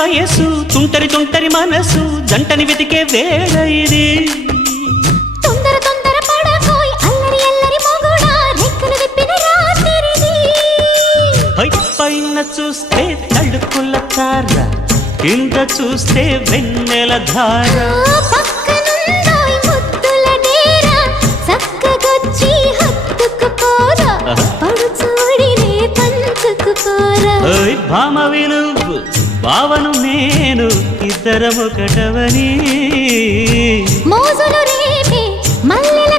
వయసు తుంటరి తుంటరి మనసు జంటని వెతికే వేళ ఇది తొందర తొందర పడకోయ్ అల్లరి అల్లరి మొగుడా రెక్కలు విప్పిన రాత్రిది పైన చూస్తే తడుకుల తార కింద చూస్తే వెన్నెల ధార పక్కనుందోయ్ ముద్దుల డేరా చక్కగొచ్చి హత్తుకుపోరా పడు చూడినే పంచుకుపోరా భామవి నువ్వు భావను నేను ఇద్దరము ఒకటవని మోజులు రేపే మల్లె